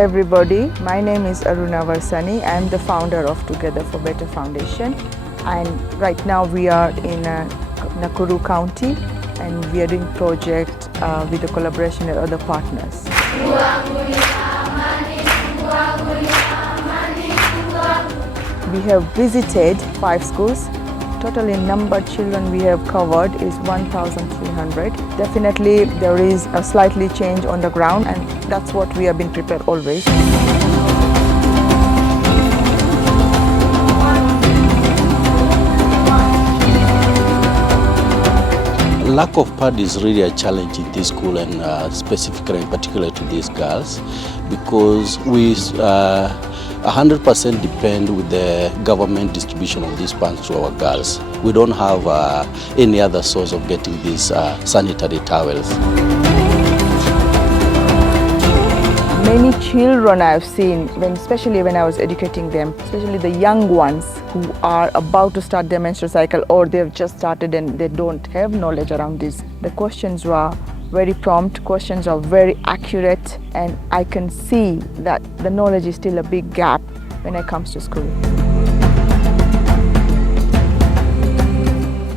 everybody, my name is Aruna Varsani. I am the founder of Together for Better Foundation, and right now we are in Nakuru County and we are doing project with the collaboration with other partners. We have visited 5 schools. Total in number children we have covered is 1,300. Definitely there is a slightly change on the ground, and that's what we have been prepared always. Lack of pad is really a challenge in this school, and specifically particularly to these girls, because we 100% depend with the government distribution of these pads to our girls. We don't have any other source of getting these sanitary towels. Many children I've seen, especially when I was educating them, especially the young ones who are about to start their menstrual cycle or they've just started and they don't have knowledge around this. The questions were very prompt, questions are very accurate, and I can see that the knowledge is still a big gap when it comes to school.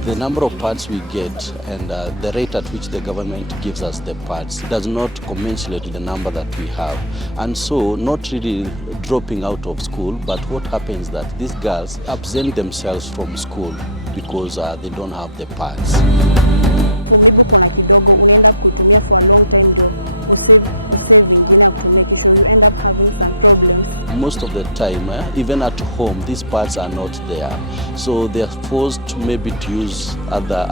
The number of pads we get and the rate at which the government gives us the pads does not commensurate with the number that we have. And so not really dropping out of school, but what happens that these girls absent themselves from school because they don't have the pads. Maybe uko kidogo unaenda kuitumia for a long time ndio usave ingine kutumia kisho, you end up having some problems. Most of the time, even at home, these pads are not there, so they are forced maybe to use other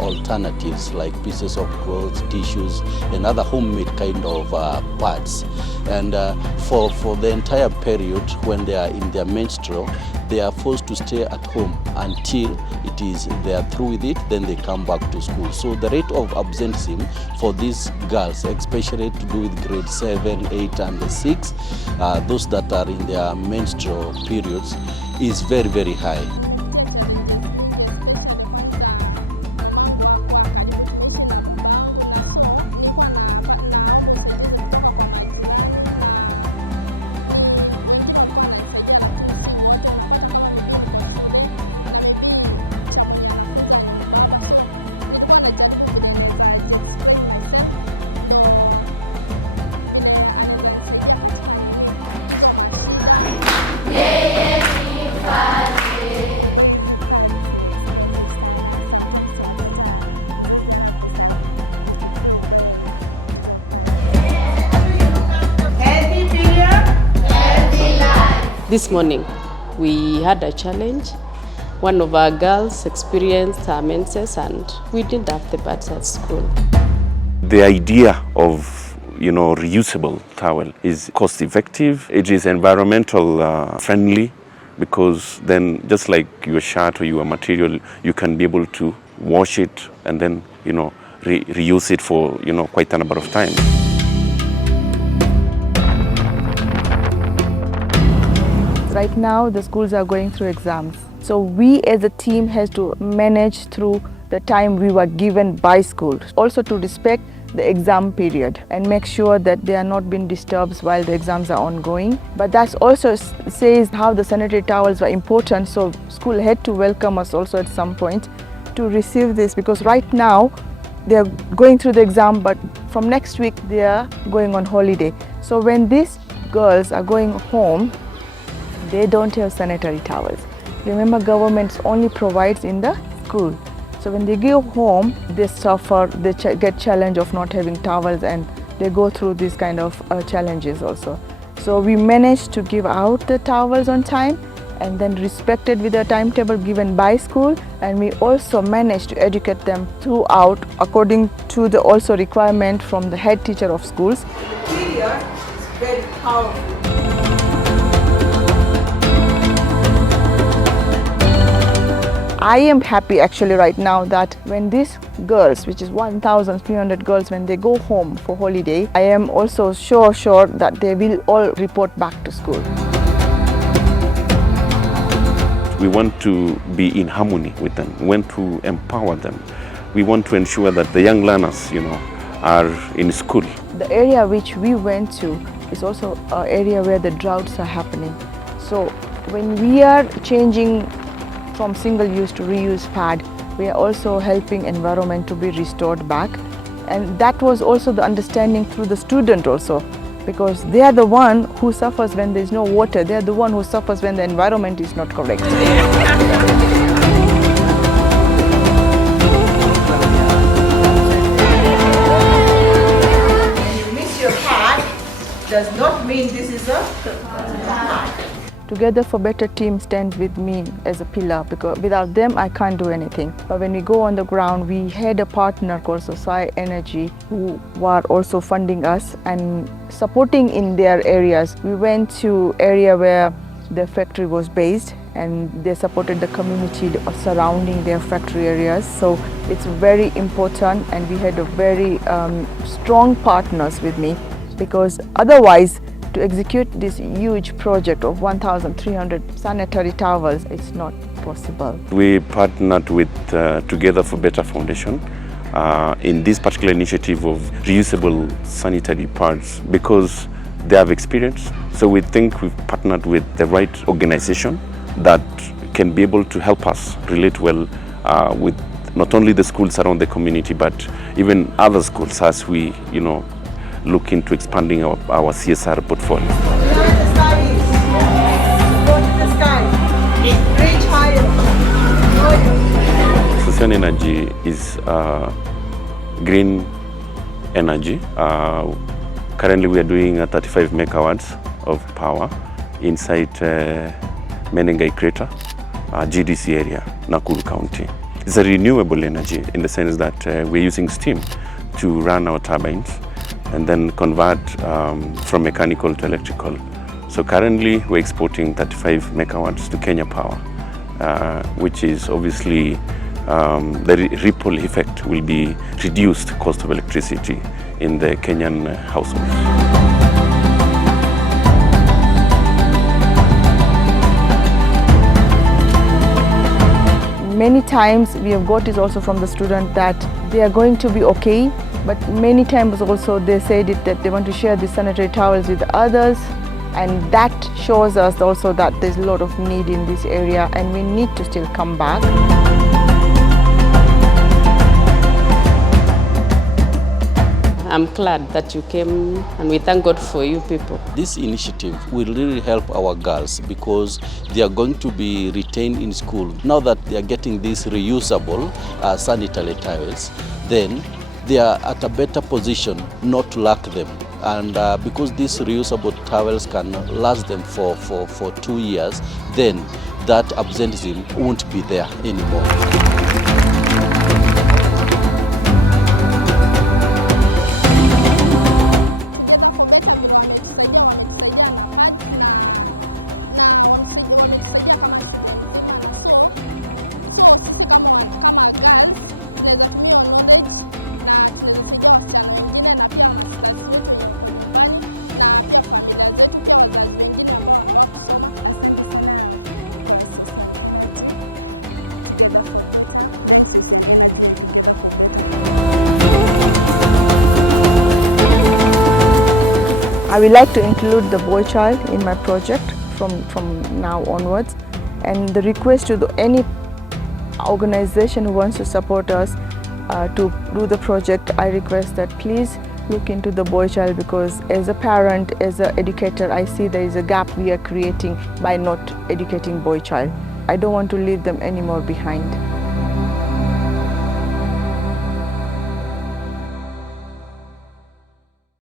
alternatives like pieces of clothes, tissues, and other homemade kind of pads. And for the entire period when they are in their menstrual, they are forced to stay at home until they are through with it, then they come back to school. So the rate of absenteeism for these girls, especially to do with grade 7, 8 and 6, those that are in their menstrual periods, is very, very high. Nimepitia challenges mingi, especially kwanza mamangu hakuwa karibu, tumeishi na babangu, na so nilikuwa naomba usaidizi kutoka kwa majirani, na wengine walikuwa wananisaidia lakini si wote. Unapata kama maybe niko shule na maybe cha mwenye anafunza ni mbaba, so nilikuwa najaribu vile naweza explain myself ndo vile anaweza nisaidia katika hizo mashida. Kubai hizi pads ni expensive sana. Sometimes tunapata mzazi hana pesa kukupea ubai hizo pads. This morning we had a challenge. One of our girls experienced her menses and we didn't have the pads at school. The idea of reusable towel is cost effective. It is environmental friendly, because then just like your shirt or your material, you can be able to wash it and then reuse it for quite a number of times. Right now the schools are going through exams, so we as a team has to manage through the time we were given by school, also to respect the exam period and make sure that they are not being disturbed while the exams are ongoing. But that also says how the sanitary towels were important, so school had to welcome us also at some point to receive this, because right now they are going through the exam, but from next week they are going on holiday. So when these girls are going home, they don't have sanitary towels. Remember, government only provides in the school. So when they go home, they suffer, they get challenge of not having towels, and they go through these kind of challenges also. So we managed to give out the towels on time and then respected with the timetable given by school, and we also managed to educate them throughout according to the also requirement from the head teacher of schools. Here is very powerful. I am happy actually right now that when these girls, which is 1,300 girls, when they go home for holiday, I am also sure that they will all report back to school. We want to be in harmony with them. We want to empower them. We want to ensure that the young learners, are in school. The area which we went to is also an area where the droughts are happening. So when we are changing from single-use to reuse pad, we are also helping environment to be restored back. And that was also the understanding through the student also, because they are the one who suffers when there is no water. They are the one who suffers when the environment is not correct. Miss your pad does not mean this is a pad. Together for Better team stands with me as a pillar, because without them I can't do anything. But when we go on the ground, we had a partner called Sosian Energy who were also funding us and supporting in their areas. We went to area where the factory was based and they supported the community surrounding their factory areas. So it's very important, and we had a very strong partners with me, because otherwise to execute this huge project of 1,300 sanitary towels, it's not possible. We partnered with Together for Better Foundation in this particular initiative of reusable sanitary pads because they have experience. So we think we've partnered with the right organization that can be able to help us relate well with not only the schools around the community, but even other schools as we, look into expanding our CSR portfolio. Learn the studies. Go to the sky. Reach higher. Sosian Energy is green energy. Currently we are doing 35 megawatts of power inside Menengai Crater, GDC area, Nakuru County. It's a renewable energy in the sense that we're using steam to run our turbines and then convert from mechanical to electrical. So currently we're exporting 35 megawatts to Kenya Power, which is obviously the ripple effect will be reduced cost of electricity in the Kenyan households. Many times we have got is also from the student that they are going to be okay, but many times also they said it that they want to share the sanitary towels with others, and that shows us also that there's a lot of need in this area and we need to still come back. I'm glad that you came, and we thank God for you people. This initiative will really help our girls because they are going to be retained in school. Now that they are getting these reusable sanitary towels, then they are at a better position not to lack them. And because these reusable towels can last them for 2 years, then that absenteeism won't be there anymore. Together for Better vile wametusaidia na pads na wametusaidia kama shule mzima, na so sisi kama girls tunaweza tumia knowledge na tunaweza saidia wasichana wengine na pia masters wetu wenye wako nyumbani na pia familia zetu, pia wazazi wengine ambao hawakusoma. Asante sana kwa Sosian Energy, Together for Better. Thanks Sosian Energy and Together for Better. I would like to include the boy child in my project from now onwards, and the request to any organization who wants to support us to do the project, I request that please look into the boy child, because as a parent, as an educator, I see there is a gap we are creating by not educating boy child. I don't want to leave them anymore behind.